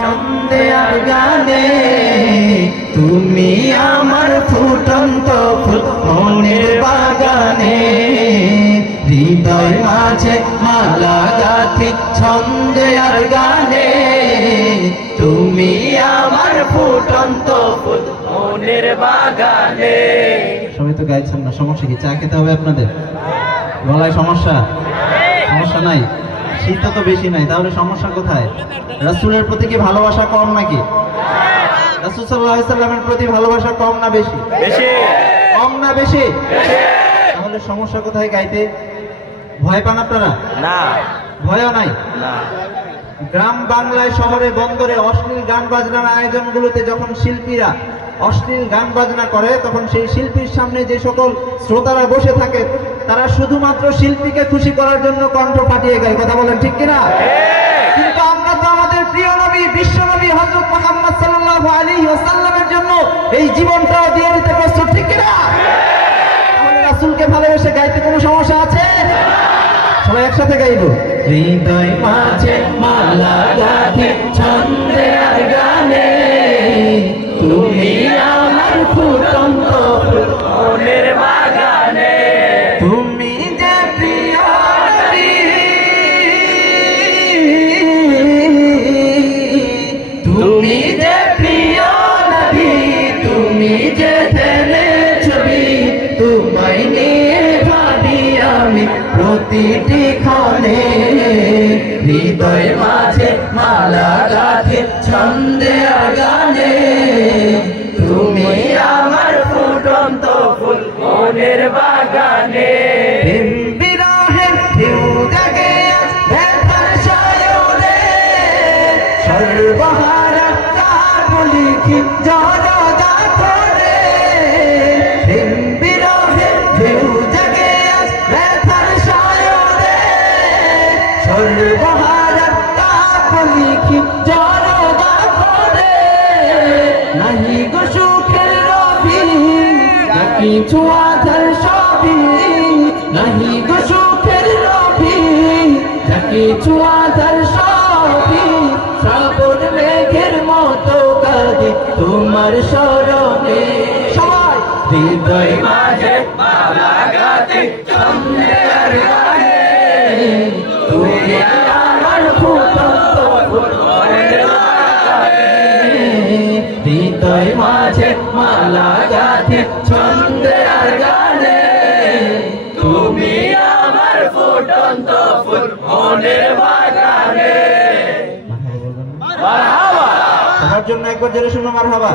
সন্ধ্যার গানে তুমি আমার ফুটন্ত ফুল মনের বাগানে, হৃদয় মাঝে মালা গাঁথি সন্ধ্যার গানে, তুমি আমার ফুটন্ত ফুল মনের বাগানে। সবাই তো গাইছেন না, সমস্যা কি? চা খেতে হবে আপনাদের? গলায় সমস্যা? সমস্যা নাই? শীত তো বেশি নাই, তাহলে সমস্যা কোথায়? রাসূলের প্রতি কি ভালোবাসা কম নাকি? রাসূল সাল্লাল্লাহু আলাইহি সাল্লামের প্রতি ভালোবাসা কম না বেশি? বেশি। কম না বেশি? বেশি। তাহলে সমস্যা কোথায় গাইতে? ভয় পান আপনারা? না। ভয়ও নাই? না। গ্রাম বাংলায়, শহরে, বন্দরে অশ্লীল গান বাজনার আয়োজনগুলোতে যখন শিল্পীরা অশ্লীল গান বাজনা করে, তখন সেই শিল্পীর সামনে যে সকল শ্রোতারা বসে থাকে, তারা শুধুমাত্র শিল্পীকে খুশি করার জন্য কণ্ঠ ফাটিয়ে গায়। কথা বলেন ঠিক কিনা? কিন্তু আমরা তো আমাদের প্রিয় নবী, বিশ্ব নবী হযরত মুহাম্মদ সাল্লাল্লাহু আলাইহি ওয়াসাল্লামের জন্য এই জীবনটাও দিয়ে দিতে প্রস্তুত, ঠিক কিনা? তাহলে রাসূলকে ভালোবেসে গাইতে কোনো সমস্যা আছে? সবাই একসাথে গাইব। হৃদয় মাঝে মালা গাঁথি ছন্দের গানে, তুমি আমার ফুটন্ত ফুল মনের বাগানে, তুমি যে প্রিয় নবী, তুমি যে প্রিয় নবী, তুমি যে ধ্যানে ছবি, তোমায় নিয়ে ভাবি আমি প্রতিটি ক্ষণে, হৃদয় মাঝে মালা গাঁথি ছন্দের গানে, তুমি আমার ফুটন্ত ফুল মনের বাগানে। বিরহের ঢেউ জাগে ব্যথার সায়রে, সর্বহারা কার লিখি জনতা করে, বিরহের ঢেউ জাগে ব্যথার সায়রে, সর্বহারা কার লিখি জনতা করে, নাহি গো সুখের রবি যা কিছু আধার সবই, নাহি গো সুখের রবি যা কিছু আধার সবই, শ্রাবণ মেঘের মতো কাঁদি তোমার স্মরণে। সবাই হৃদয় মাঝে মালা গাঁথি ছন্দের গানে, তুমি আমার ফুটন্ত ফুল মনের বাগানে, হৃদয় মাঝে মালা গাঁথি ছন্দের গানে, তুমি আমার ফুটন্ত ফুল মনের বাগানে। মারহাবা। সবার জন্য একবার জোরে শুনো মারহাবা।